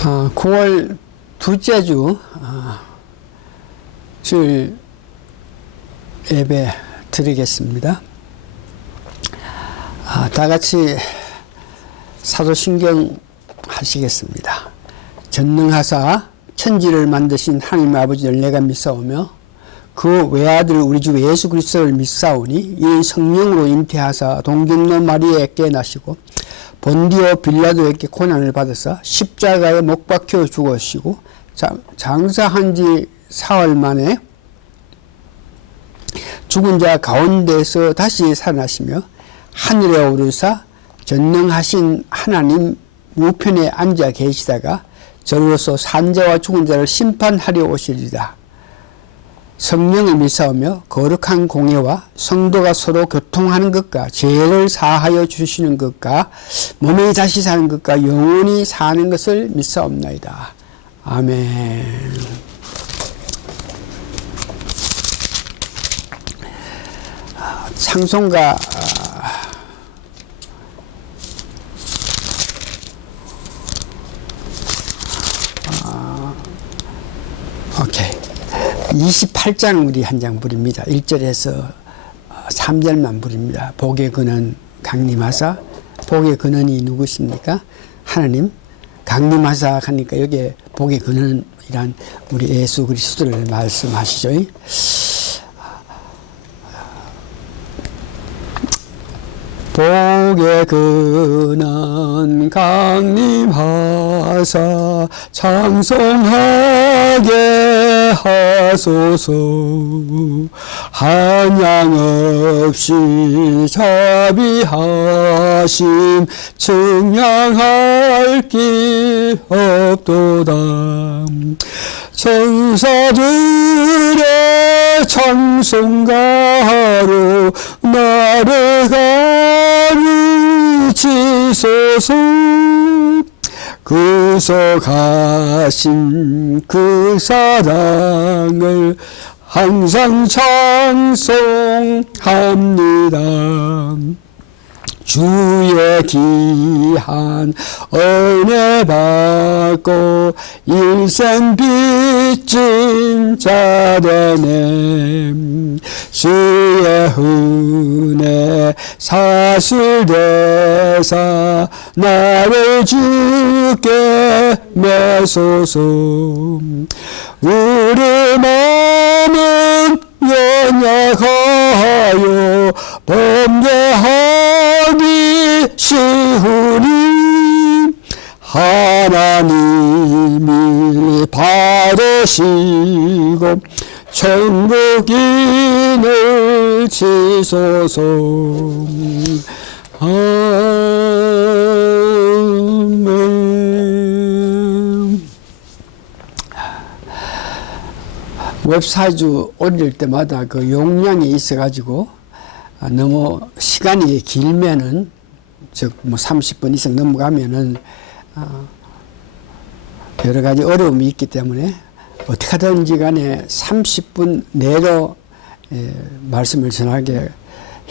9월 둘째 주 주일 예배 드리겠습니다. 다 같이 사도신경 하시겠습니다. 전능하사 천지를 만드신 하나님 아버지를 내가 믿사오며 그 외아들 우리 주 예수 그리스도를 믿사오니 이는 성령으로 잉태하사 동정녀 마리아에게 나시고 본디오 빌라도에게 고난을 받으사 십자가에 못 박혀 죽으시고 장사한 지 사흘 만에 죽은 자 가운데서 다시 살아나시며 하늘에 오르사 전능하신 하나님 우편에 앉아 계시다가 저로서 산자와 죽은 자를 심판하려 오시리다. 성령을 믿사오며 거룩한 공예와 성도가 서로 교통하는 것과 죄를 사하여 주시는 것과 몸에 다시 사는 것과 영원히 사는 것을 믿사옵나이다. 아멘. 찬송가 오케이. 28장 우리 한 장 부릅니다. 1절에서 3절만 부릅니다. 복의 근원 강림하사. 복의 근원이 누구십니까? 하나님. 강림하사 하니까 여기에 복의 근원이란 우리 예수 그리스도를 말씀하시죠. 복의 근원 강림하사 찬송하게 하소서. 한양 없이 자비하심 측량할 길 없도다. 천사들의 찬송가로 나를 가르치소서. 구속하신 그 사랑을 항상 찬송합니다. 주의 귀한 은혜 받고 일생 빚진 자 되네. 주의 은혜 사슬대사 나를 주께 매소서. 우리 마음은 연약하여 범죄하기 쉬우니 하나님이 받으시고 천국인을 치소서. 아멘. 웹사이트 올릴 때마다 그 용량이 있어가지고 너무 시간이 길면은 즉 뭐 30분 이상 넘어가면은 여러 가지 어려움이 있기 때문에 어떻게 하든지 간에 30분 내로 말씀을 전하게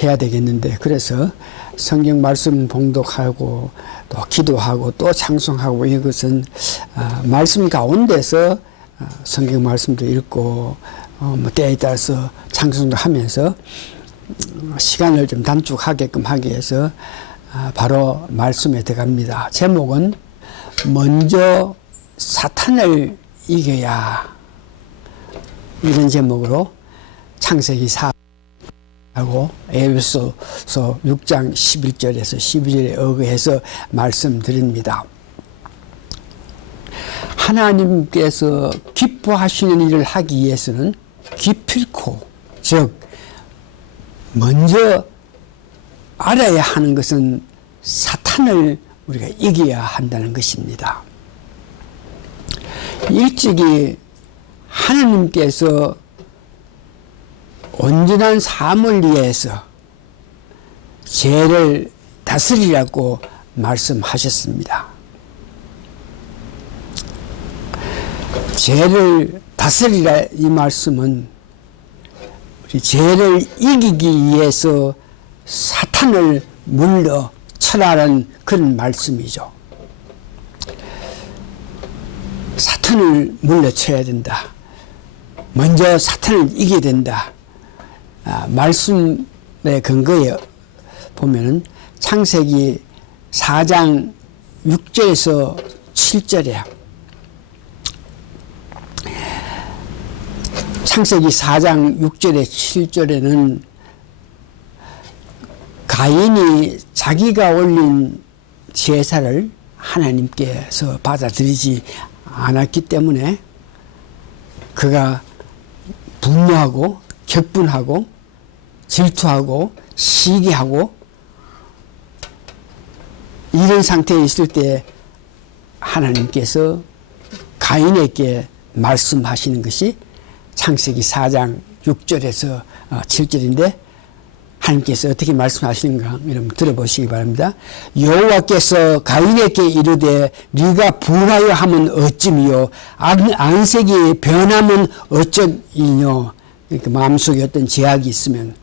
해야 되겠는데, 그래서 성경 말씀 봉독하고 또 기도하고 또 찬송하고 이것은 말씀 가운데서 성경 말씀도 읽고 뭐 때에 따라서 찬송도 하면서 시간을 좀 단축하게끔 하기 위해서 바로 말씀에 들어갑니다. 제목은 먼저 사탄을 이겨야, 이런 제목으로 창세기 4하고 에베소서 6장 11절에서 12절에 의거해서 말씀드립니다. 하나님께서 기뻐하시는 일을 하기 위해서는 기필코, 즉 먼저 알아야 하는 것은 사탄을 우리가 이겨야 한다는 것입니다. 일찍이 하나님께서 온전한 삶을 위해서 죄를 다스리라고 말씀하셨습니다. 죄를 다스리라 이 말씀은 우리 죄를 이기기 위해서 사탄을 물러쳐라는 그런 말씀이죠. 사탄을 물러쳐야 된다. 먼저 사탄을 이겨야 된다. 말씀의 근거에 보면은 창세기 4장 6절에서 7절에 창세기 4장 6절에 7절에는 가인이 자기가 올린 제사를 하나님께서 받아들이지 않았기 때문에 그가 분노하고 격분하고 질투하고 시기하고 이런 상태에 있을 때 하나님께서 가인에게 말씀하시는 것이 창세기 4장 6절에서 7절인데 하나님께서 어떻게 말씀하시는가 여러분 들어보시기 바랍니다. 여호와께서 가인에게 이르되 네가 분하여 하면 어찌미요 안색이 변하면 어쩌이뇨. 그러니까 마음속에 어떤 제약이 있으면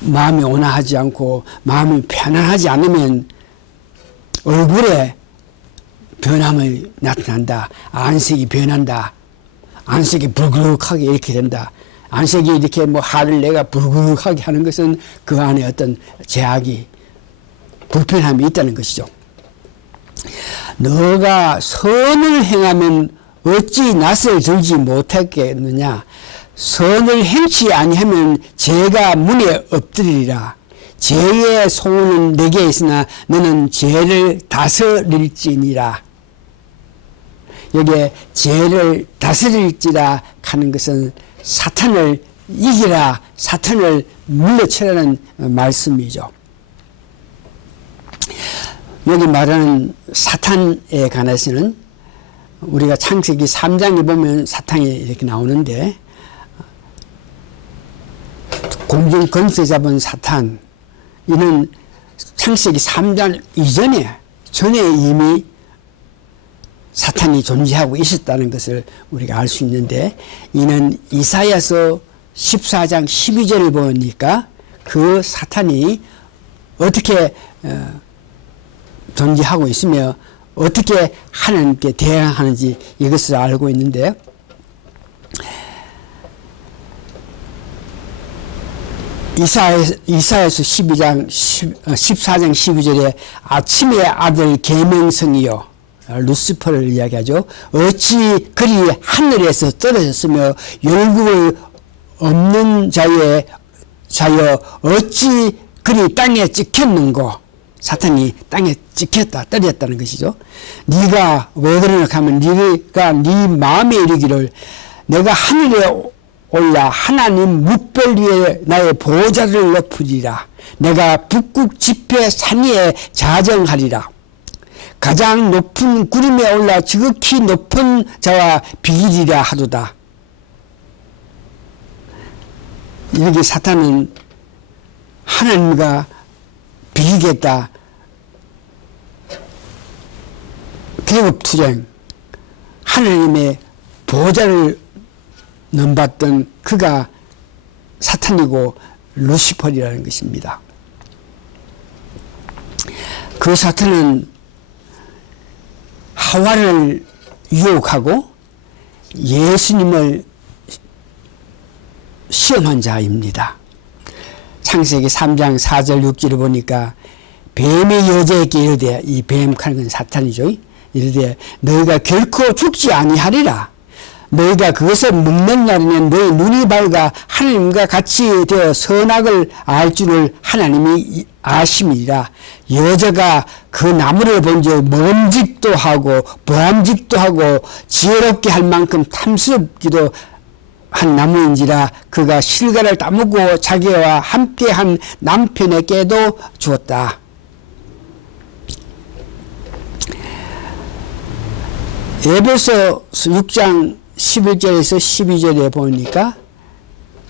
마음이 온화하지 않고 마음이 편안하지 않으면 얼굴에 변함이 나타난다. 안색이 변한다. 안색이 불그럭하게 이렇게 된다. 안색이 이렇게 뭐 화를 내가 불그럭하게 하는 것은 그 안에 어떤 제약이 불편함이 있다는 것이죠. 너가 선을 행하면 어찌 낯을 들지 못하겠느냐. 선을 행치 아니하면 죄가 문에 엎드리리라. 죄의 소원은 내게 있으나 너는 죄를 다스릴지니라. 여기에 죄를 다스릴지라 하는 것은 사탄을 이기라, 사탄을 물러치라는 말씀이죠. 여기 말하는 사탄에 관해서는 우리가 창세기 3장에 보면 사탄이 이렇게 나오는데 공중 건세 잡은 사탄 이는 창세기 3장 전에 이미 사탄이 존재하고 있었다는 것을 우리가 알 수 있는데 이는 이사야서 14장 12절을 보니까 그 사탄이 어떻게 존재하고 있으며 어떻게 하나님께 대항하는지 이것을 알고 있는데 이사야서 14장 12절에 아침의 아들 계명성이요 루시퍼를 이야기하죠. 어찌 그리 하늘에서 떨어졌으며 열국을 없는 자여 어찌 그리 땅에 찍혔는고. 사탄이 땅에 찍혔다 떨어졌다는 것이죠. 네가 왜 그러냐 하면 네가 네 마음에 이르기를 내가 하늘에 올라 하나님 뭇별 위에 나의 보좌를 높으리라. 내가 북극 지폐 산 위에 자정하리라. 가장 높은 구름에 올라 지극히 높은 자와 비기리라 하도다. 여기 사탄은 하나님과 비기겠다. 계급투쟁, 하나님의 보좌를 넘봤던 그가 사탄이고 루시퍼이라는 것입니다. 그 사탄은 하와를 유혹하고 예수님을 시험한 자입니다. 창세기 3장 4절 6절을 보니까 뱀의 여자에게 이르되, 이 뱀 하는 건 사탄이죠. 이르되 너희가 결코 죽지 아니하리라. 너희가 그것을 먹는 날에는 너희 눈이 밝아 하나님과 같이 되어 선악을 알 줄을 하나님이 아심이라. 여자가 그 나무를 본즉 먹음직도 하고 보암직도 하고 지혜롭게 할 만큼 탐스럽기도 한 나무인지라. 그가 실과를 따먹고 자기와 함께한 남편에게도 주었다. 에베소 6장 11절에서 12절에 보니까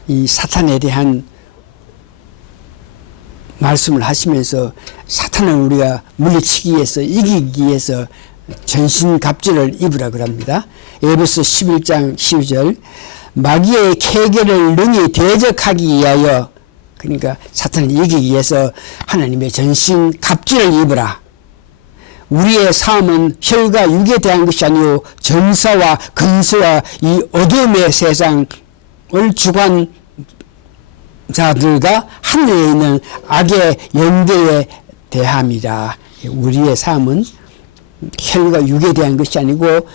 이 사탄에 대한 말씀을 하시면서 사탄을 우리가 물리치기 위해서 이기기 위해서 전신갑주를 입으라 그럽니다. 에베소 11장 12절 마귀의 계계를 능히 대적하기 위하여, 그러니까 사탄을 이기기 위해서 하나님의 전신갑주를 입으라. 우리의 삶은 혈과 육에 대한 것이 아니요 정사와 근세와 이 어둠의 세상을 주관 자들과 하늘에 있는 악의 영들에 대함이라. 우리의 삶은 혈과 육에 대한 것이 아니고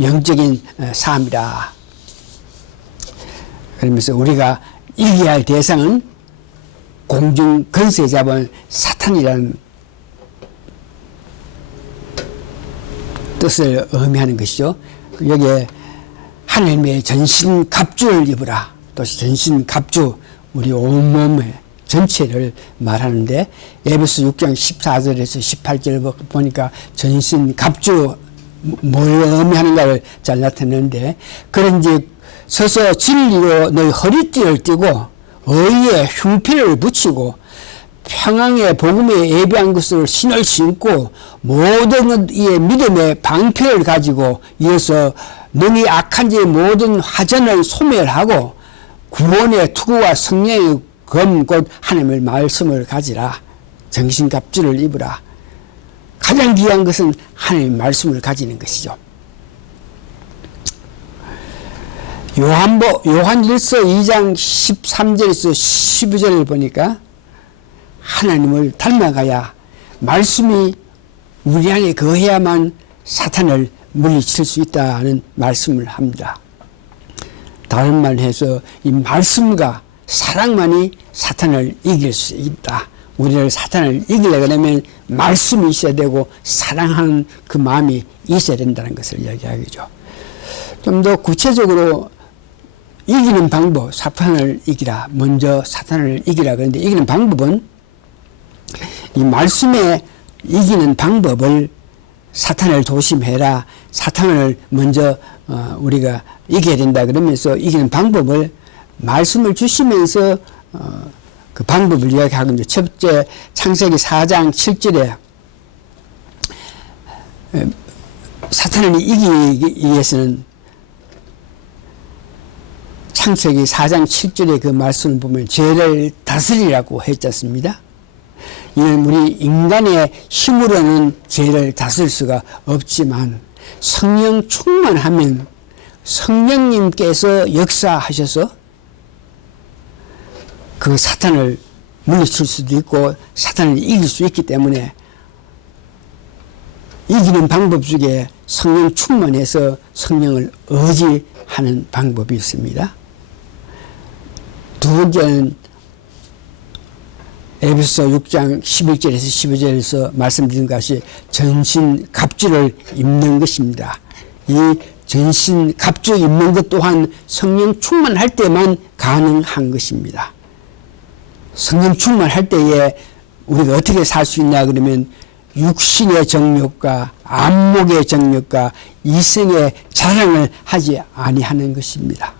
영적인 삶이라. 그러면서 우리가 이겨야 할 대상은 공중 근세 잡은 사탄이라는 뜻을 의미하는 것이죠. 여기에 하나님의 전신 갑주를 입으라. 또 전신 갑주, 우리 온몸의 전체를 말하는데 에베소 6장 14절에서 18절 보니까 전신 갑주 뭘 의미하는가를 잘 나타내는데, 그런지 서서 진리로 너희 허리띠를 띠고 의의 흉패를 붙이고 평강의 복음에 예비한 것을 신을 신고 모든 이의 믿음의 방패를 가지고 이어서 능히 악한 자의 모든 화전을 소멸하고 구원의 투구와 성령의 검 곧 하나님의 말씀을 가지라. 정신갑주를 입으라. 가장 귀한 것은 하나님의 말씀을 가지는 것이죠. 요한일서 2장 13절에서 12절을 보니까 하나님을 닮아가야, 말씀이 우리 안에 거해야만 사탄을 물리칠 수 있다는 말씀을 합니다. 다른 말로 해서 이 말씀과 사랑만이 사탄을 이길 수 있다. 우리를 사탄을 이기려고 하면 말씀이 있어야 되고 사랑하는 그 마음이 있어야 된다는 것을 이야기하겠죠. 좀 더 구체적으로 이기는 방법, 사탄을 이기라. 먼저 사탄을 이기라. 그런데 이기는 방법은, 이 말씀에 이기는 방법을 사탄을 조심해라. 사탄을 먼저 우리가 이겨야 된다. 그러면서 이기는 방법을 말씀을 주시면서 그 방법을 이야기하거든요. 첫째, 창세기 4장 7절에 사탄을 이기기 위해서는 창세기 4장 7절의 그 말씀을 보면 죄를 다스리라고 했지 않습니다. 이는 우리 인간의 힘으로는 죄를 다스릴 수가 없지만 성령 충만하면 성령님께서 역사하셔서 그 사탄을 물리칠 수도 있고 사탄을 이길 수 있기 때문에 이기는 방법 중에 성령 충만해서 성령을 의지하는 방법이 있습니다. 두 번째는 에베소 6장 11절에서 12절에서 말씀드린 것이 전신 갑주를 입는 것입니다. 이 전신 갑주 입는 것 또한 성령 충만할 때만 가능한 것입니다. 성령 충만할 때에 우리가 어떻게 살 수 있냐 그러면 육신의 정욕과 안목의 정욕과 이성의 자랑을 하지 아니하는 것입니다.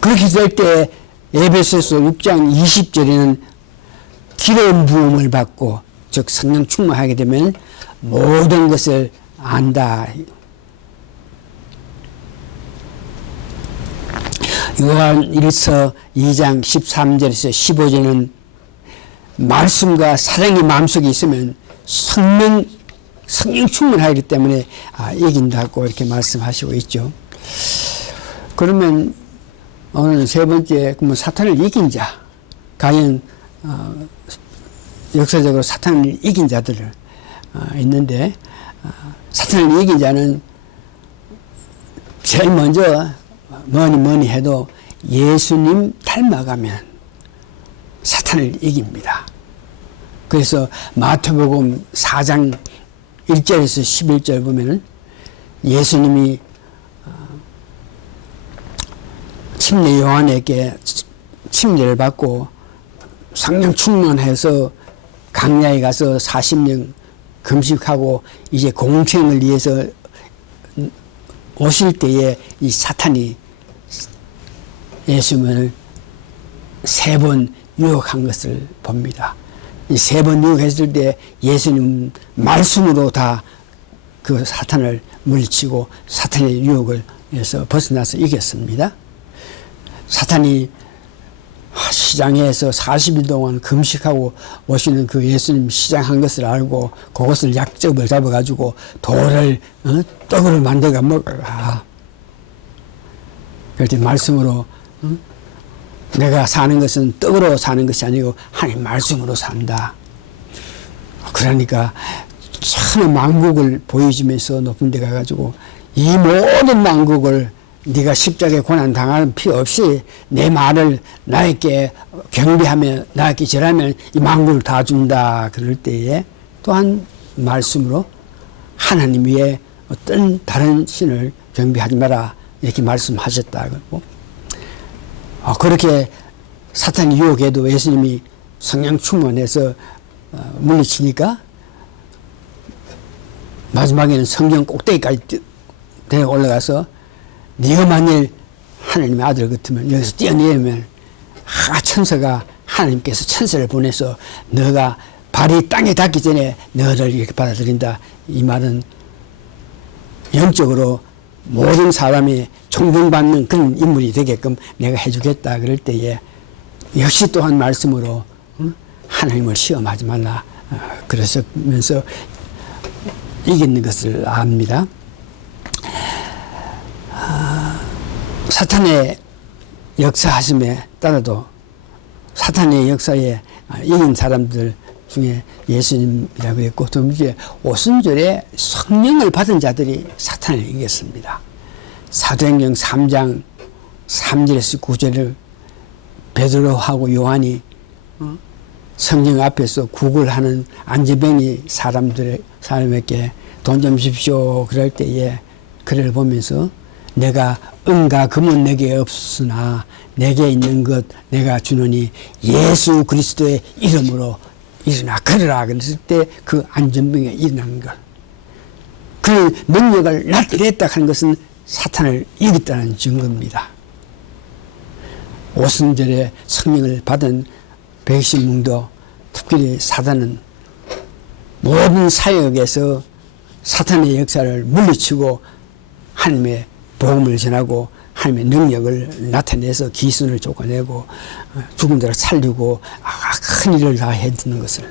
그렇게 될 때 에베소서 6장 20절에는 기름 부음을 받고, 즉 성령 충만하게 되면 모든 것을 안다. 요한일서 2장 13절에서 15절은 말씀과 사랑이 마음속에 있으면 성령 충만하기 때문에 이긴다고 이렇게 말씀하시고 있죠. 그러면 오늘 세 번째, 사탄을 이긴 자, 과연 역사적으로 사탄을 이긴 자들을 있는데, 사탄을 이긴 자는 제일 먼저 뭐니 해도 예수님 닮아가면 사탄을 이깁니다. 그래서 마태복음 4장 1절에서 11절 보면은 예수님이 침례 요한에게 침례를 받고 성령 충만해서 강야에 가서 40년 금식하고 이제 공생을 위해서 오실 때에 이 사탄이 예수님을 3번 유혹한 것을 봅니다. 이 3번 유혹했을 때 예수님 말씀으로 다 그 사탄을 물리치고 사탄의 유혹을 해서 벗어나서 이겼습니다. 사탄이 시장에서 40일 동안 금식하고 오시는 그 예수님 시장한 것을 알고 그것을 약점을 잡아가지고 돌을 떡으로 만들어 먹어라. 그럴 때 말씀으로 내가 사는 것은 떡으로 사는 것이 아니고 하나님 말씀으로 산다. 그러니까 참 만국을 보여주면서 높은 데 가가지고 이 모든 만국을 네가 십자가에 고난 당하는 필요 없이 내 말을 나에게 경배하며 나에게 절하면 이 만국을 다 준다. 그럴 때에 또한 말씀으로 하나님 위에 어떤 다른 신을 경배하지 마라. 이렇게 말씀하셨다. 그리고 그렇게 사탄 유혹에도 예수님이 성령 충만해서 물리치니까 마지막에는 성경 꼭대기까지 내려 올라가서 네가 만일 하나님의 아들 같으면 여기서 뛰어내리면 천사가 하나님께서 천사를 보내서 너가 발이 땅에 닿기 전에 너를 이렇게 받아들인다. 이 말은 영적으로 모든 사람이 존경받는 그런 인물이 되게끔 내가 해주겠다. 그럴 때에 역시 또한 말씀으로 하나님을 시험하지 말라. 그러면서 이기는 것을 압니다. 사탄의 역사하심에 따라도 사탄의 역사에 이긴 사람들 중에 예수님이라고 했고 또 이제 오순절에 성령을 받은 자들이 사탄을 이겼습니다. 사도행전 3장 3절에서 9절을 베드로하고 요한이 성령 앞에서 구걸하는 안전뱅이 사람에게 돈 좀 주십시오. 그럴 때에 그를 보면서 내가 은과 금은 내게 없으나 내게 있는 것 내가 주노니 예수 그리스도의 이름으로 일어나 걸으라. 그랬을 때 그 안전병에 일어난 것. 그 능력을 나타냈다 하는 것은 사탄을 이겼다는 증거입니다. 오순절에 성령을 받은 백신문도 특별히 사단은 모든 사역에서 사탄의 역사를 물리치고 하나님의 복음을 전하고 하나님의 능력을 나타내서 기순을 쫓아내고 죽은 자를 살리고 큰 일을 다 해드는 것을.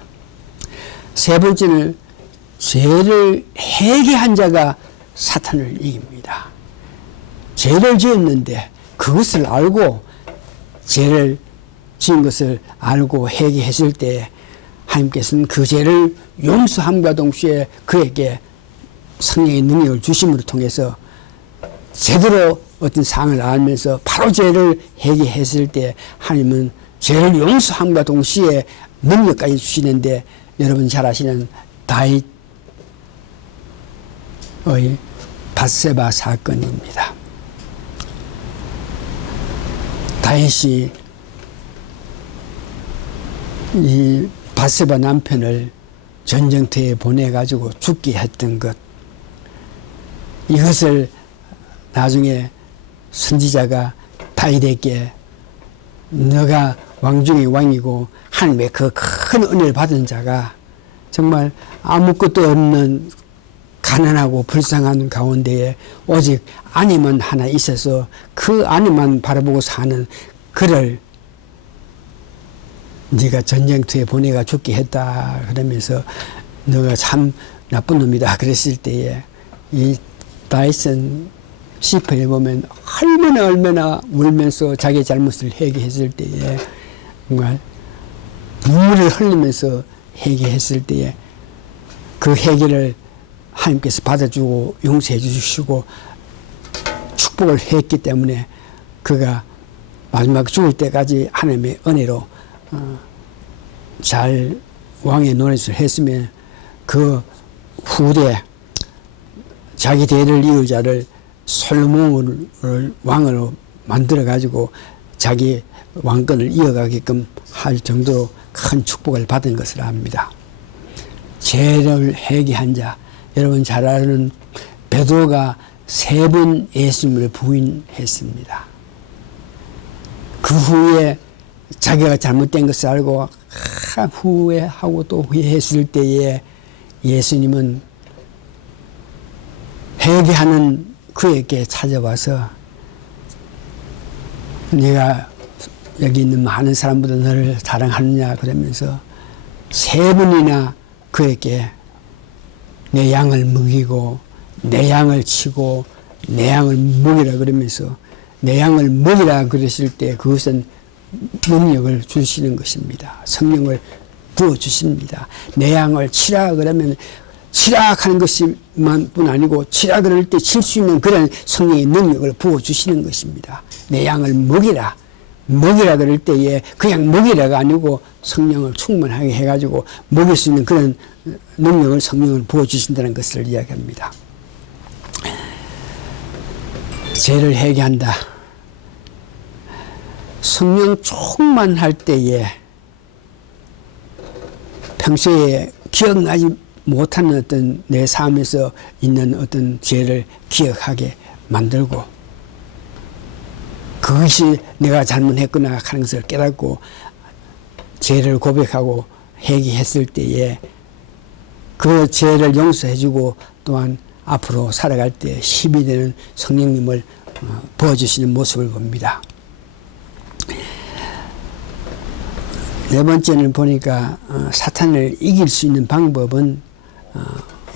세 번째는 죄를 회개한 자가 사탄을 이깁니다. 죄를 지었는데 그것을 알고 죄를 지은 것을 알고 회개했을 때 하나님께서는 그 죄를 용서함과 동시에 그에게 성령의 능력을 주심으로 통해서 제대로 어떤 상을 알면서 바로 죄를 회개했을 때 하나님은 죄를 용서함과 동시에 능력까지 주시는데 여러분 잘 아시는 다윗의 밧세바 사건입니다. 다윗이 이 밧세바 남편을 전쟁터에 보내가지고 죽게 했던 것, 이것을 나중에 선지자가 다윗에게 너가 왕 중의 왕이고 하나님의 그 큰 은혜를 받은 자가 정말 아무것도 없는 가난하고 불쌍한 가운데에 오직 아내만 하나 있어서 그 아내만 바라보고 사는 그를 네가 전쟁터에 보내가 죽게 했다 그러면서 너가 참 나쁜 놈이다 그랬을 때에 이 다윗은 시편에 보면 얼마나 울면서 자기의 잘못을 회개했을 때에 정말 눈물을 흘리면서 회개했을 때에 그 회개를 하나님께서 받아주고 용서해 주시고 축복을 했기 때문에 그가 마지막 죽을 때까지 하나님의 은혜로 잘 왕의 노릇을 했으면 그 후대 자기 대를 이을 자를 솔로몬을 왕으로 만들어 가지고 자기 왕권을 이어가게끔 할 정도로 큰 축복을 받은 것을 압니다. 죄를 회개한 자, 여러분 잘 아는 베드로가 3번 예수님을 부인했습니다. 그 후에 자기가 잘못된 것을 알고 후회하고 또 후회했을 때에 예수님은 회개하는 그에게 찾아와서 네가 여기 있는 많은 사람보다 너를 사랑하느냐 그러면서 3번이나 그에게 내 양을 먹이고 내 양을 치고 내 양을 먹이라 그러면서 내 양을 먹이라 그러실 때 그것은 능력을 주시는 것입니다. 성령을 부어주십니다. 내 양을 치라 그러면 치라 하는 것만 뿐 아니고 치라 그럴 때 칠 수 있는 그런 성령의 능력을 부어주시는 것입니다. 내 양을 먹이라 그럴 때에 그냥 먹이라가 아니고 성령을 충만하게 해가지고 먹일 수 있는 그런 능력을 성령을 부어주신다는 것을 이야기합니다. 죄를 회개한다. 성령 충만할 때에 평소에 기억나지 못하는 어떤 내 삶에서 있는 어떤 죄를 기억하게 만들고 그것이 내가 잘못했구나 하는 것을 깨닫고 죄를 고백하고 회개했을 때에 그 죄를 용서해주고 또한 앞으로 살아갈 때 힘이 되는 성령님을 부어주시는 모습을 봅니다. 4번째는 보니까 사탄을 이길 수 있는 방법은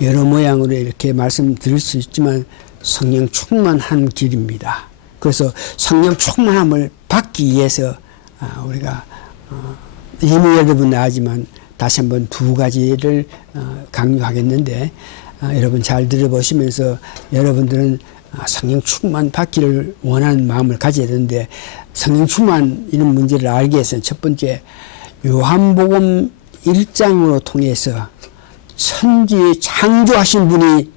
여러 모양으로 이렇게 말씀드릴 수 있지만 성령 충만한 길입니다. 그래서 성령 충만함을 받기 위해서 우리가 이미 여러분 나지만 다시 한번 2가지를 강조하겠는데 여러분 잘 들어보시면서 여러분들은 성령 충만 받기를 원하는 마음을 가져야 되는데 성령 충만 이런 문제를 알기 위해서는 첫 번째 요한복음 1장으로 통해서 천지 창조하신 분이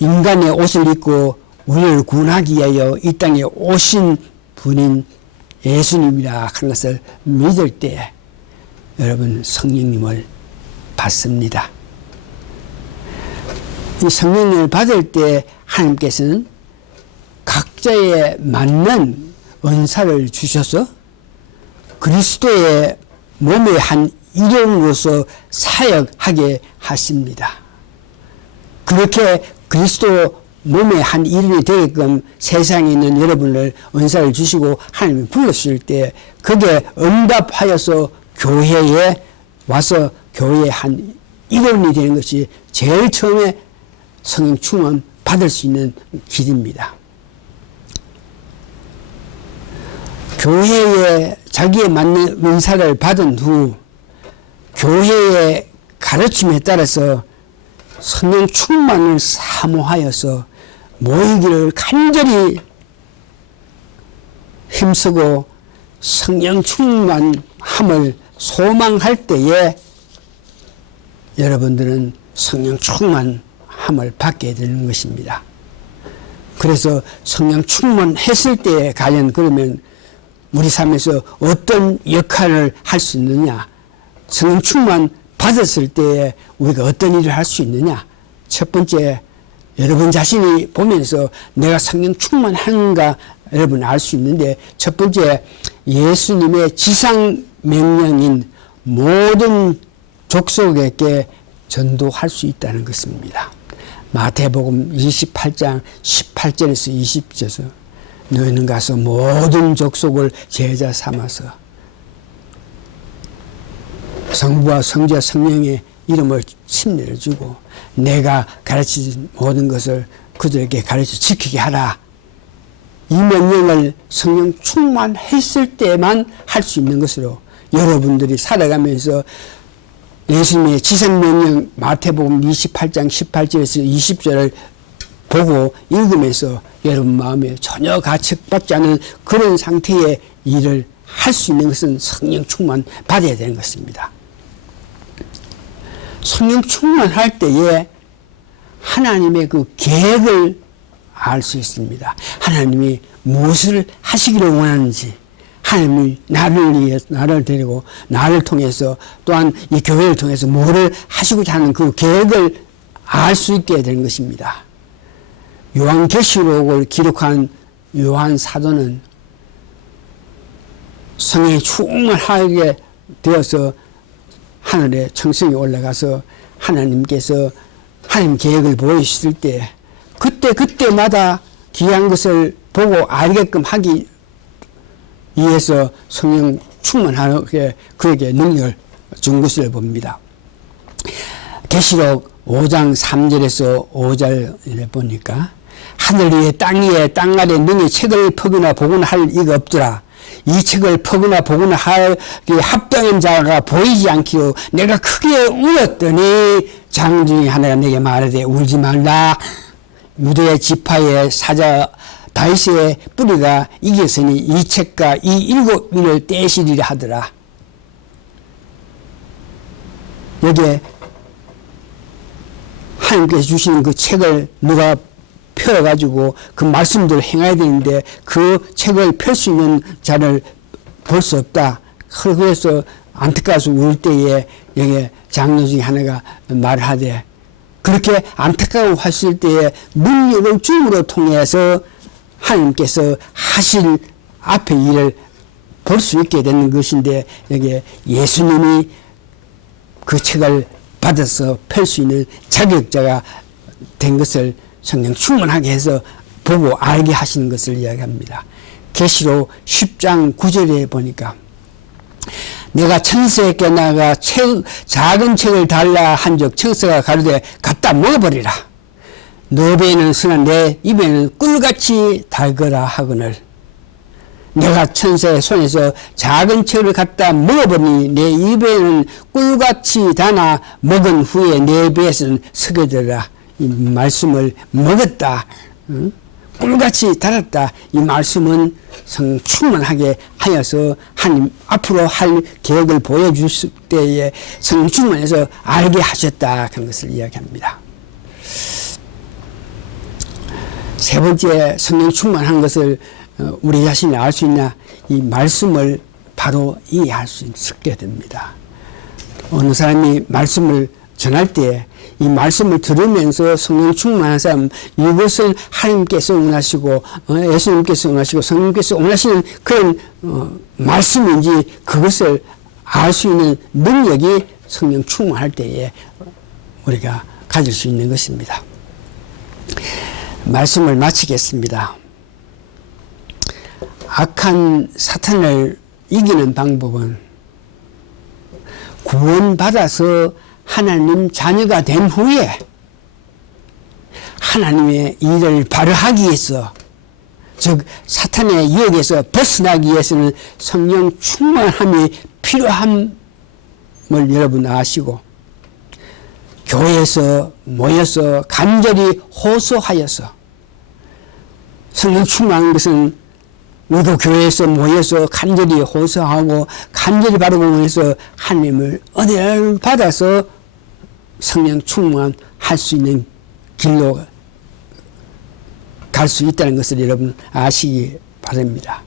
인간의 옷을 입고 우리를 구원하기 위하여 이 땅에 오신 분인 예수님이라 하는 것을 믿을 때 여러분 성령님을 받습니다. 이 성령님을 받을 때 하나님께서는 각자에 맞는 은사를 주셔서 그리스도의 몸의 한 일원으로서 사역하게 하십니다. 그렇게 그리스도 몸의 한 일원이 되게끔 세상에 있는 여러분을 은사를 주시고 하나님이 불러주실 때 그게 응답하여서 교회에 와서 교회의 한 일원이 되는 것이 제일 처음에 성령 충만 받을 수 있는 길입니다. 교회에 자기에 맞는 은사를 받은 후 교회의 가르침에 따라서 성령 충만을 사모하여서 모이기를 간절히 힘쓰고 성령 충만함을 소망할 때에 여러분들은 성령 충만함을 받게 되는 것입니다. 그래서 성령 충만했을 때 과연 그러면 우리 삶에서 어떤 역할을 할 수 있느냐? 성령 충만 받았을 때에 우리가 어떤 일을 할 수 있느냐? 첫 번째, 여러분 자신이 보면서 내가 성령 충만한가 여러분 알 수 있는데 첫 번째, 예수님의 지상 명령인 모든 족속에게 전도할 수 있다는 것입니다. 마태복음 28장 18절에서 20절에서 너희는 가서 모든 족속을 제자 삼아서 성부와 성자와 성령의 이름을 침례를 주고 내가 가르친 모든 것을 그들에게 가르쳐 지키게 하라. 이 명령을 성령 충만했을 때만 할 수 있는 것으로 여러분들이 살아가면서 예수님의 지상명령 마태복음 28장 18절에서 20절을 보고 읽으면서 여러분 마음에 전혀 가책받지 않은 그런 상태의 일을 할 수 있는 것은 성령 충만 받아야 되는 것입니다. 성령 충만할 때에 하나님의 그 계획을 알 수 있습니다. 하나님이 무엇을 하시기를 원하는지, 하나님이 나를 위해 나를 데리고 나를 통해서 또한 이 교회를 통해서 뭐를 하시고자 하는 그 계획을 알 수 있게 되는 것입니다. 요한계시록을 기록한 요한 사도는 성령이 충만하게 되어서 하늘에 청성에 올라가서 하나님께서 하나님 계획을 보여주실 때 그때마다 귀한 것을 보고 알게끔 하기 이에서 성령 충만하게 그에게 능력을 준 것을 봅니다. 계시록 5장 3절에서 5절에 보니까 하늘 위에 땅 위에 땅 아래 능히 책을 펴거나 보거나 할 이가 없더라. 이 책을 펴거나 보거나 할 합당한 자가 보이지 않기로 내가 크게 울었더니 장 중에 하나가 내게 말하되 울지 말라. 유대 지파의 사자 다윗의 뿌리가 이겼으니 이 책과 이 7인을 떼시리라 하더라. 여기에 하나님께서 주시는 그 책을 누가 펴가지고 그 말씀들을 행해야 되는데 그 책을 펼 수 있는 자를 볼 수 없다. 그래서 안타까워서 울 때에 여기 장로 중에 하나가 말하되 그렇게 안타까워하실 때에 능력을 줌으로 통해서 하나님께서 하실 앞의 일을 볼 수 있게 되는 것인데 여기 예수님이 그 책을 받아서 펼 수 있는 자격자가 된 것을 성령 충만하게 해서 보고 알게 하시는 것을 이야기합니다. 계시록 10장 9절에 보니까 내가 천사에게 나가 작은 책을 달라 한즉 천사가 가로되 갖다 먹어버리라. 너 배에는 쓰나 내 입에는 꿀같이 달거라 하거늘 내가 천사의 손에서 작은 책을 갖다 먹어보니 내 입에는 꿀같이 다나 먹은 후에 내 배에서는 스며들어라. 이 말씀을 먹었다. 꿀같이 달았다. 이 말씀은 성충만하게 하여서 하나님 앞으로 할 계획을 보여주실 때에 성충만해서 알게 하셨다 하는 것을 이야기합니다. 세 번째 성령 충만한 것을 우리 자신이 알 수 있나 이 말씀을 바로 이해할 수 있게 됩니다. 어느 사람이 말씀을 전할 때 이 말씀을 들으면서 성령 충만한 사람 이것은 하나님께서 원하시고 예수님께서 원하시고 성령께서 원하시는 그런 말씀인지 그것을 알 수 있는 능력이 성령 충만할 때에 우리가 가질 수 있는 것입니다. 말씀을 마치겠습니다. 악한 사탄을 이기는 방법은 구원받아서 하나님 자녀가 된 후에 하나님의 일을 바로 하기 위해서 즉 사탄의 유혹에서 벗어나기 위해서는 성령 충만함이 필요함을 여러분 아시고 교회에서 모여서 간절히 호소하여서 성령 충만한 것은 우리도 교회에서 모여서 간절히 호소하고 간절히 바라고 해서 하나님을 은혜를 받아서 성령 충만할 수 있는 길로 갈 수 있다는 것을 여러분 아시기 바랍니다.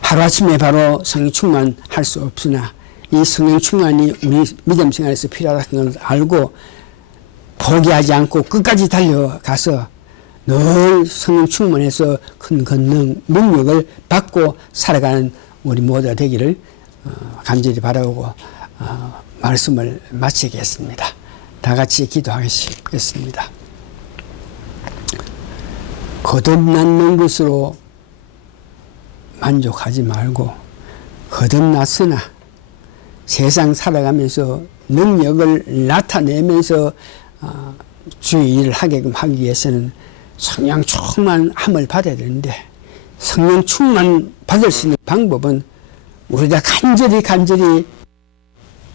하루아침에 바로 성령 충만할 수 없으나 이 성령 충만이 우리 믿음 생활에서 필요하다는 걸 알고 포기하지 않고 끝까지 달려가서 늘 성령 충만해서 큰 권능, 능력을 받고 살아가는 우리 모두가 되기를 간절히 바라고 말씀을 마치겠습니다. 다 같이 기도하겠습니다. 거듭난 것으로 만족하지 말고 거듭났으나 세상 살아가면서 능력을 나타내면서 주의 일을 하게끔 하기 위해서는 성령 충만함을 받아야 되는데 성령 충만 받을 수 있는 방법은 우리가 간절히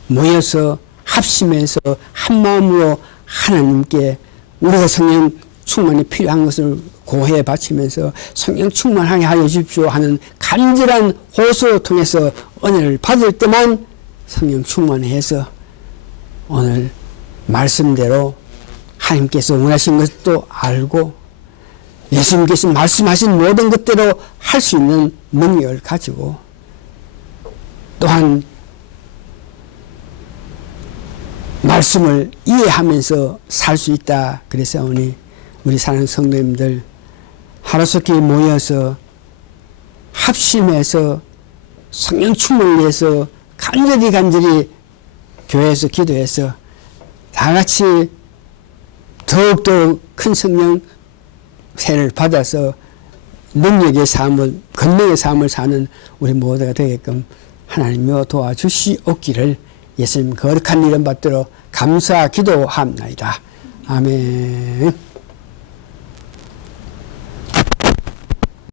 모여서 합심해서 한 마음으로 하나님께 우리가 성령 충만이 필요한 것을 고해 바치면서 성령 충만하게 하여 주십시오 하는 간절한 호소를 통해서 은혜를 받을 때만 성령 충만해서 오늘 말씀대로 하나님께서 원하신 것도 알고 예수님께서 말씀하신 모든 것대로 할 수 있는 능력을 가지고 또한 말씀을 이해하면서 살 수 있다. 그래서 우리 사는 성도님들 하루속히 모여서 합심해서 성령 충만을 위해서 간절히 교회에서 기도해서 다 같이 더욱더 큰 성령 세를 받아서 능력의 삶을, 권능의 삶을 사는 우리 모두가 되게끔 하나님이여 도와주시옵기를 예수님 거룩한 이름 받들어 감사 기도합나이다. 아멘.